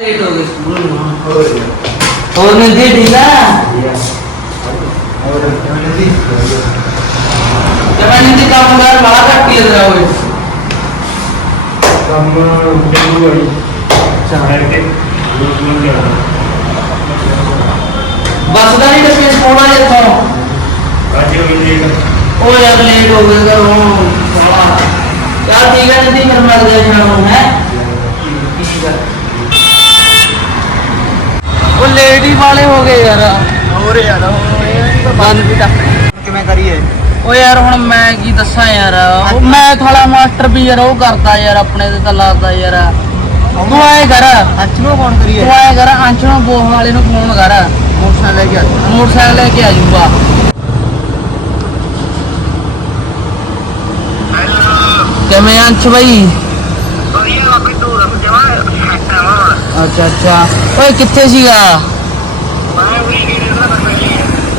Late ਹੋ ਗਏ school ਨੂੰ ਹੋਰ ਹੋਰ ਨੰਦੀ ਠੀਕ ਆ ਹੋਰ ਕਿਵੇਂ ਦੀ ਤੇ ਮੈਂ ਨੰਦੀ ਕੰਮ ਕਰ ਬਾਹਰ ਕੱਟੀ ਜਰਾ ਹੋਏ ਕੰਮ ਡੇਂਗੂ ਵਾਲੀ ਚਾਹਰ ਕੇ ਲੋਕ ਨੂੰ ਲਿਆ ਬੱਸ ਦਾ ਨਹੀਂ ਡੱਬੇ ਸੋਣਾ ਜਿੱਥੋਂ ਅੱਜ ਵੀ ਦੇਖ ਉਹ ਯਾਰ ਲੇਟ ਹੋ ਗਏ ਕਰ ਹੁਣ ਸਾਲਾ ਯਾਰ ਠੀਕ ਹੈ ਨੰਦੀ ਫਿਰ ਮਿਲਦੇ ਆ ਸ਼ਾਮ ਨੂੰ ਹੈ ਠੀਕ ਆ ਹੀ ਵਾਲੇ ਹੋ ਗਏ ਯਾਰ। ਹੋਰ ਯਾਰ ਬੰਦ ਵੀ ਟੱਪ ਕਿਵੇਂ ਕਰੀਏ? ਓ ਯਾਰ ਹੁਣ ਮੈਂ ਕੀ ਦੱਸਾਂ ਯਾਰ। ਉਹ ਮੈਂ ਥੋੜਾ ਮਾਸਟਰ ਵੀ ਯਾਰ ਉਹ ਕਰਦਾ ਯਾਰ ਆਪਣੇ ਤੇ ਤਾਂ ਲੱਗਦਾ ਯਾਰ। ਤੂੰ ਆਏ ਕਰ। ਅੱਜ ਨੂੰ ਫੋਨ ਕਰੀਏ? ਤੂੰ ਆਏ ਕਰ ਅੰਸ਼ ਨੂੰ ਬੋਹ ਵਾਲੇ ਨੂੰ ਫੋਨ ਕਰ। ਮੋਟਰਸਾਈਕਲ ਲੈ ਕੇ ਆ ਮੋਟਰਸਾਈਕਲ ਲੈ ਕੇ ਆ ਜਾਊਗਾ। ਕਿਵੇਂ ਅੰਸ਼ ਬਾਈ? ਅੱਛਾ ਅੱਛਾ। ਓਏ, ਕਿੱਥੇ ਸੀਗਾ?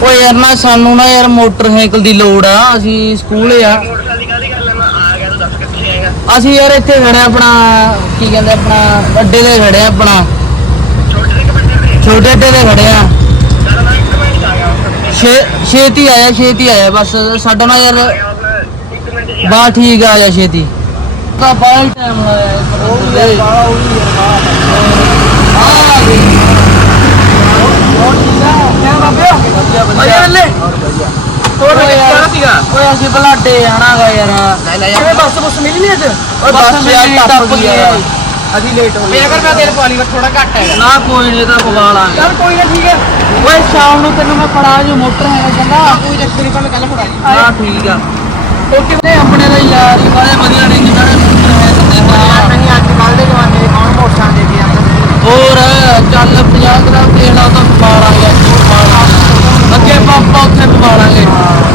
ਓਏ ਯਾਰ ਨਾ ਸਾਨੂੰ ਨਾ ਯਾਰ ਮੋਟਰਸਾਈਕਲ ਦੀ ਲੋੜ ਆ। ਅਸੀਂ ਸਕੂਲ ਆ। ਅਸੀਂ ਯਾਰ ਇੱਥੇ ਖੜੇ ਆ ਆਪਣਾ, ਕੀ ਕਹਿੰਦੇ ਆਪਣਾ ਅੱਡੇ ਤੇ ਖੜੇ ਆ ਆਪਣਾ। ਛੋਟੇ ਅੱਡੇ ਤੇ ਖੜੇ ਆ। ਛੇ- ਛੇਤੀ ਆਇਆ ਛੇਤੀ ਆਇਆ, ਬਸ ਸਾਡਾ ਨਾ ਯਾਰ ਬਾ ਠੀਕ ਆ ਜਾ ਛੇਤੀ। ਤਾਂ ਬਾਹਰ ਟਾਈਮ ਲਾਇਆ ਉਹ ਵੀ ਯਾਰ ਬਾਹਲਾ ਉਹ ਵੀ ਯਾਰ ਬਾਹਲਾ ਆ ਗਈ ਵਧੀਆ ਵਧੀਆ ਹੋਰ ਯਾਰ ਓਏ ਅਸੀਂ ਬਲਾਡੇ ਆਣਾਗਾ ਯਾਰ ਕਿਵੇਂ ਬੱਸ ਬੁੱਸ ਮਿਲੀ ਨਹੀਂ ਅੱਜ ਓਏ ਬੱਸ ਯਾਰ ਟੱਪ ਗਈ ਯਾਰ ਅਸੀਂ ਲੇਟ ਹੋ ਗਏ ਅਗਰ ਮੈਂ ਤੇਲ ਪਾ ਲਈ ਥੋੜਾ ਘੱਟ ਹੈਗਾ ਨਾ ਕੋਈ ਨਹੀਂ ਤਾਂ ਪਵਾ ਲਾਂਗੇ ਚੱਲ ਕੋਈ ਨਾ ਠੀਕ ਹੈ ਓਏ ਸ਼ਾਮ ਨੂੰ ਤੈਨੂੰ ਮੈਂ ਫੜਾ ਜੋ ਮੋਟਰ ਹੈਗਾ ਚੰਗਾ ਕੋਈ ਚੱਕਰ ਨਹੀਂ ਮੈਂ ਕੱਲ ਫੜਾ ਲਈ ਹਾਂ ਠੀਕ ਆ ਆਪਣੇ ਦਾ ਯਾਰ ਹੀ ਵਾਲੇ ਵਧੀਆ ਨੇ ਜਿਹੜੇ ਮੋਟਰ ਹੈ ਦਿੰਦੇ ਹਾਂ ਨਹੀਂ ਅੱਜ ਕੱਲ ਦੇ ਜ਼ਮਾਨੇ ਦੇ ਕੌਣ ਮੋਟਰਸਾਈਕਲ ਦੇ ਕੇ ਜਾਂਦਾ ਹੋਰ ਚੱਲ 50 ਗ੍ਰਾਮ ਤੇਲ ਆ ਤਾਂ ਪਵਾ ਲਾਂਗੇ ਅਸੀਂ ਪਵਾ ਲਾਂਗੇ ਅੱਗੇ ਪਾਪਾ ਉੱਥੇ ਪਵਾ ਲਾਂਗੇ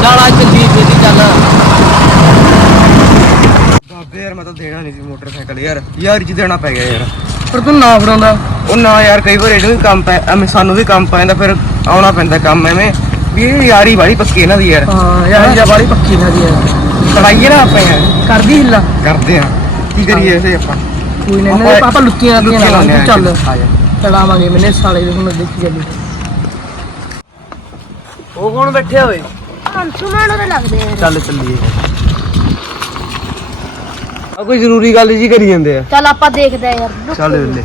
ਨਾਲ ਆ ਚੱਲੀ ਛੇਤੀ ਚੱਲ। ਬਾਬੇ ਯਾਰ ਮੈਂ ਤਾਂ ਦੇਣਾ ਨਹੀਂ ਸੀ ਮੋਟਰਸਾਈਕਲ ਯਾਰ। ਯਾਰ ਜੀ ਦੇਣਾ ਪੈ ਗਿਆ ਯਾਰ। ਪਰ ਤੂੰ ਨਾ ਫੜਾਉਂਦਾ। ਉਹ ਨਾ ਯਾਰ ਕਈ ਵਾਰ ਇਹਨੂੰ ਵੀ ਕੰਮ ਪੈ ਐਵੇਂ ਸਾਨੂੰ ਵੀ ਕੰਮ ਪੈ ਜਾਂਦਾ ਫਿਰ ਆਉਣਾ ਪੈਂਦਾ ਕੰਮ ਐਵੇਂ। ਵੀ ਇਹ ਯਾਰੀ ਵਾਲੀ ਪੱਕੀ ਇਹਨਾਂ ਦੀ ਯਾਰ। ਹਾਂ ਯਾਰ ਇਹ ਬਾਰੀ ਪੱਕੀ ਨਾ ਦੀ ਲੜਾਈਏ ਨਾ ਆਪਾਂ ਕਰਦੀ ਹਿੱਲਾ। ਕਰਦੇ ਆ। ਕੀ ਕਰੀਏ ਐਸੇ ਆਪਾਂ? ਕੋਈ ਨਹੀਂ ਆਪਾਂ- ਪਾਪਾ ਲੁੱਟੀਆਂ ਲੁੱਟੀਆਂ ਲਾਉਂਦੇ ਲਾਉਂਦੇ ਚੱਲ। ਆ ਜਾ। ਚੜਾਵਾਂਗੇ ਮੈਨੇ ਸਾਲੇ ਦੇ ਹੁਣ ਦੇਖੀ ਚੱਲੀ ਉਹ ਕੌਣ ਬੈਠਿਆ ਹੋਏ ਅੰਸ਼ੂ ਮਾਣੋ ਦੇ ਲੱਗਦੇ ਆ। ਚੱਲ ਚੱਲੀਏ। ਆ ਕੋਈ ਜ਼ਰੂਰੀ ਗੱਲ ਜੀ ਕਰੀ ਜਾਂਦੇ ਆ। ਚੱਲ ਆਪਾਂ ਦੇਖਦੇ ਆ ਯਾਰ। ਚੱਲ ਵੇਲੇ।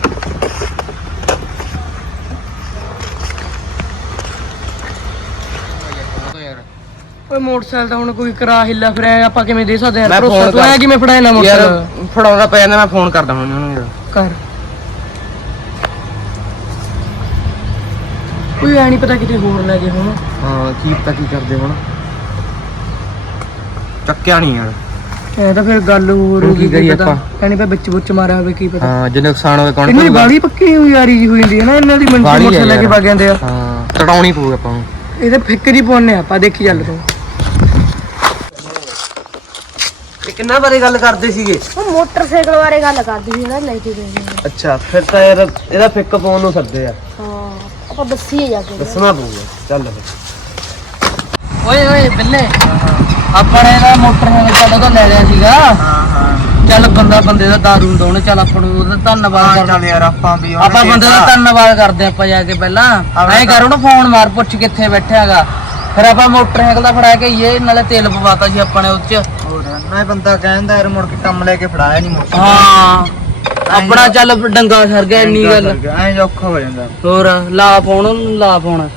ਓਏ ਮੋਟਰਸਾਈਕਲ ਤਾਂ ਹੁਣ ਕੋਈ ਕਰਾ ਹਿੱਲਾ ਫਿਰ ਐਂ ਆਪਾਂ ਕਿਵੇਂ ਦੇ ਸਕਦੇ ਮੈਂ ਯਾਰ ਭਰੋਸਾ ਫੋਨ ਤੂੰ ਐ ਕਰ- ਕਿਵੇਂ ਫੜਾਇਆ ਨਾ ਯਾਰ ਮੋਟਰਸਾਈਕਲ? ਫੜਾਉਂਦਾ ਪਿਆ ਜਾਂਦਾ ਮੈਂ ਫੋਨ ਕਰਦਾ ਹੁਣ ਉਹਨੂੰ ਯਾਰ। ਕਰ। ਕੋਈ ਐ ਨਹੀਂ ਪਤਾ ਕਿਤੇ ਹੋਰ ਲੈ ਗਏ ਹੁਣ। ਹਾਂ ਕੀ ਪਤਾ ਕੀ ਕਰਦੇ ਹੁਣ। ਚੱਕਿਆ ਨਹੀਂ ਯਾਰ। ਐ ਤਾਂ ਫਿਰ ਗੱਲ ਹੋਰ ਹੁਣ ਹੋ ਕੀ ਗਈ ਕਰੀਏ ਕੀ ਪਤਾ। ਆਪਾਂ? ਐਨੀ ਪਾ ਵਿੱਚ ਬੁੱਚ ਮਾਰਿਆ ਹੋਵੇ ਕੀ ਪਤਾ। ਹਾਂ ਜੇ ਨੁਕਸਾਨ ਹੋਵੇ ਕੌਣ ਇੰਨੀ? ਬਾਲੀ ਪੱਕੀ ਹੋਈ ਯਾਰੀ ਜੀ ਹੋਈ ਜਾਂਦੀ ਹੈ ਨਾ ਇਹਨਾਂ ਦੀ ਆ ਮੋਟਰ ਲੈ ਕੇ ਯਾਰ। ਵਗ ਜਾਂਦੇ ਆ। ਹਾਂ ਚੜਾਉਣੀ ਪਊ ਆਪਾਂ ਨੂੰ। ਇਹਦੇ ਫਿੱਕਰ ਹੀ ਪਾਉਣੇ ਆਪਾਂ ਦੇਖੀ ਚੱਲ ਤੂੰ। ਇਹ ਕਿੰਨਾ ਬਾਰੇ ਗੱਲ ਕਰਦੇ ਸੀਗੇ? ਉਹ ਮੋਟਰਸਾਈਕਲ ਬਾਰੇ ਗੱਲ ਕਰਦੀ ਸੀ ਨਾ ਲੈ ਕੇ ਗਏ। ਅੱਛਾ ਫਿਰ ਤਾਂ ਯਾਰ ਇਹਦਾ ਫਿੱਕ ਪਾਉਣ ਨੂੰ ਸੱਦੇ ਆ। ਹਾਂ ਆਪਾਂ ਦੱਸੀਏ ਜਾ ਕੇ। ਦੱਸਣਾ ਪਊਗਾ। ਚੱਲ ਫਿਰ। ਓਏ ਓਏ ਬਿੱਲੇ। ਆਪਾਂ ਨੇ ਇਹਦਾ ਮੋਟਰਸਾਈਕਲ ਚੱਲ ਉਹਦਾ ਲੈ ਲਿਆ ਸੀਗਾ। ਹਾਂ ਹਾਂ ਚੱਲ ਬੰਦਾ ਬੰਦੇ ਦਾ ਦਾਰੂ ਦੋਣ ਚੱਲ ਆਪਾਂ ਨੂੰ ਉਹਦਾ ਧੰਨਵਾਦ ਕਰ ਚੱਲ ਯਾਰ ਆਪਾਂ ਵੀ ਆਪਾਂ ਬੰਦੇ ਦਾ ਧੰਨਵਾਦ ਕਰਦੇ ਆਪਾਂ ਜਾ ਕੇ ਪਹਿਲਾਂ। ਐਂ ਕਰ ਉਹਨੂੰ ਫੋਨ ਮਾਰ ਪੁੱਛ ਕਿੱਥੇ ਬੈਠਿਆਗਾ। ਫਿਰ ਆਪਾਂ ਮੋਟਰਸਾਈਕਲ ਦਾ ਫੜਾ ਕੇ ਇਹ ਨਾਲੇ ਤੇਲ ਪਵਾਤਾ ਸੀ ਆਪਾਂ ਨੇ ਉਹ ਚ। ਨਾ ਬੰਦਾ ਕਹਿੰਦਾ ਯਾਰ ਮੁੜ ਕੇ ਕੰਮ ਲੈ ਕੇ ਫੜਾਇਆ ਨਹੀਂ ਮੋਟਰ ਹਾਂ ਆਪਣਾ ਚੱਲ ਡੰਗਾ ਸਰ ਗਿਆ ਇੰਨੀ ਗੱਲ। ਐਂ ਔਖਾ ਹੋ ਜਾਂਦਾ। ਹੋਰ ਲਾ ਫੋਨ ਉਹਨੂੰ ਲਾ ਫੋਨ।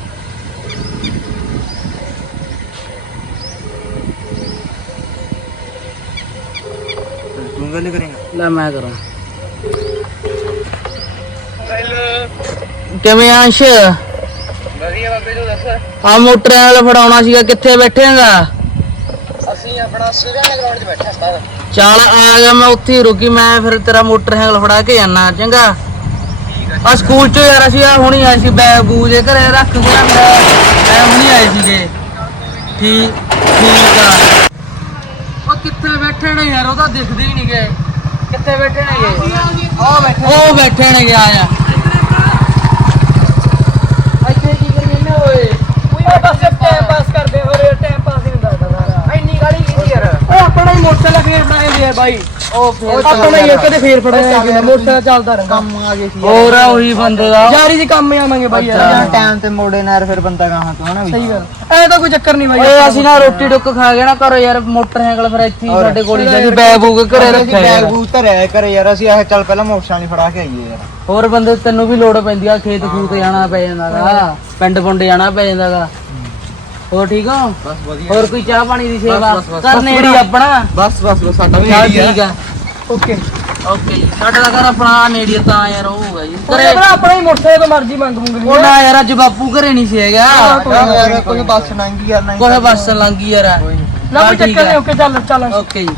ਤੂੰ ਗੱਲ ਕਰੇਗਾ? ਲੈ ਮੈਂ ਕਰਾਂ। ਕਿਵੇਂ ਆ ਅੰਸ਼? ਵਧੀਆ ਬਾਬੇ ਤੂੰ ਦੱਸ? ਆ ਮੋਟਰਸਾਈਕਲ ਫੜਾਉਣਾ ਸੀਗਾ ਕਿੱਥੇ ਬੈਠੇਗਾ? ਅਸੀਂ ਆਪਣਾ ਸੂਰਿਆ ਗਰਾਊਂਡ 'ਚ ਬੈਠੇ ਆਪਾਂ ਚੱਲ ਆ ਗਿਆ ਮੈਂ ਉੱਥੇ ਹੀ ਰੁਕੀ ਮੈਂ ਫਿਰ ਤੇਰਾ ਮੋਟਰਸਾਈਕਲ ਫੜਾ ਕੇ ਜਾਣਾ ਚੰਗਾ? ਆ ਸਕੂਲ ਚੋਂ ਯਾਰ ਅਸੀਂ ਆ ਹੁਣੀ ਆਏ ਸੀ ਬੈਗ ਬੂਗ ਦੇ ਘਰੇ ਰੱਖ ਕੇ ਨਾ ਐ ਹੁਣੀ ਆਏ ਸੀਗੇ। ਠੀਕ ਠੀਕ ਆ। ਉਹ ਕਿੱਥੇ ਬੈਠੇ ਨੇ ਯਾਰ ਉਹ ਤਾਂ ਦਿਖਦੇ ਹੀ ਨਹੀਂ ਗਏ ਕਿੱਥੇ ਬੈਠੇ ਨੇ ਉਹ ਬੈਠੇ ਉਹ ਬੈਠੇ ਨੇ ਗਿਆ ਆ ਇੱਥੇ ਕੀ ਕਰੀ ਨੇ ਓਏ ਉਹ ਬਸ। ਟਾਈਮ ਪਾਸ ਕਰਦੇ ਹੋ ਰਹੇ ਟਾਈਮ ਪਾਸ ਹੀ ਹੁੰਦਾ ਸਾਰਾ ਇੰਨੀ ਗਾਲੀ ਕੀ ਯਾਰ ਉਹ ਆਪਣਾ ਹੀ ਮੋਟਰਸਾਈਕਲ ਫੇਰ ਬਣਾਏ ਯਾਰ ਬਾਈ। ਉਹ ਫੇਰ ਆਪਣਾ ਹੀ ਕਦੇ ਫੇਰ ਫੜਿਆ ਮੋਟਰਸਾਈਕਲ ਚੱਲਦਾ ਰਹਿੰਦਾ ਕੰਮ ਆ ਗਏ ਸੀ। ਹੋਰ ਆ ਉਹੀ ਬੰਦੇ ਦਾ। ਯਾਰੀ ਦੀ ਕੰਮ ਆਵਾਂਗੇ ਬਾਈ। ਯਾਰ। ਟਾਈਮ ਤੇ ਮੋੜੇ ਨਾ ਫਿਰ ਬੰਦਾ ਕਹਾਂ ਤੋਂ ਹਨਾ ਵੀ? ਸਹੀ ਗੱਲ। ਐ ਤਾਂ ਕੋਈ ਚੱਕਰ ਨਹੀਂ ਬਾਈ ਓਏ ਅਸੀਂ ਨਾ ਰੋਟੀ ਟੁੱਕ ਖਾ ਗਏ ਨਾ ਘਰੋਂ ਯਾਰ ਮੋਟਰਸਾਈਕਲ ਫਿਰ ਇੱਥੇ ਸਾਡੇ ਕੋਲ ਹੀ ਸੀ ਬੈਗ ਬੂਗ ਘਰੇ ਰੱਖਿਆ ਬੈਗ ਯਾਰ। ਬੂਗ ਧਰਿਆ ਕਰੇ ਯਾਰ ਅਸੀਂ ਆਹ ਚੱਲ ਪਹਿਲਾਂ ਮੋਟਰਸਾਈਕਲ ਫੜਾ ਕੇ ਆਈਏ ਯਾਰ। ਹੋਰ ਬੰਦੇ ਤੈਨੂੰ ਵੀ ਲੋੜ ਪੈਂਦੀ ਆ ਖੇਤ ਖੂਤ ਜਾਣਾ ਪੈ ਜਾਂਦਾਗਾ ਪਿੰਡ ਪੁੰਡ ਜਾਣਾ ਪੈ ਜਾਂਦਾਗਾ। ਹੋਰ ਠੀਕ ਹੋ? ਬਸ ਵਧੀਆ। ਹੋਰ ਕੋਈ ਚਾਹ ਪਾਣੀ ਦੀ ਸੇਵਾ? ਬਸ, ਬਸ, ਕਰ ਨੇੜੀ ਆਪਣਾ? ਬਸ ਬਸ ਬਸ ਸਾਡਾ ਵੀ ਚੱਲ ਠੀਕ ਆ। ਓਕੇ। ਓਕੇ ਜੀ। ਸਾਡਾ ਤਾਂ ਘਰ ਆਪਣਾ ਨੇੜੀ ਤਾਂ ਯਾਰ ਉਹ ਹੋਊਗਾ ਜੀ। ਕਰੇ ਘਰੇ ਆਪਣਾ ਹੀ ਮੋਟਰਸਾਈਕਲ ਤੋਂ ਮਰਜ਼ੀ ਮੰਗ ਮੰਗ ਉਹ ਨਾ ਯਾਰ ਅੱਜ ਬਾਪੂ ਘਰੇ ਨਹੀਂ ਸੀ ਹੈਗਾ। ਕੋਈ ਬੱਸ ਨੰਗੀ ਯਾਰ ਨਹੀਂ ਕੋਹੇ ਬੱਸ ਲੰਗੀ ਯਾਰ। ਨਾ। ਕੋਈ ਚੱਕਰ ਨਹੀਂ ਓਕੇ ਚੱਲ ਚੱਲ। ਓਕੇ ਜੀ।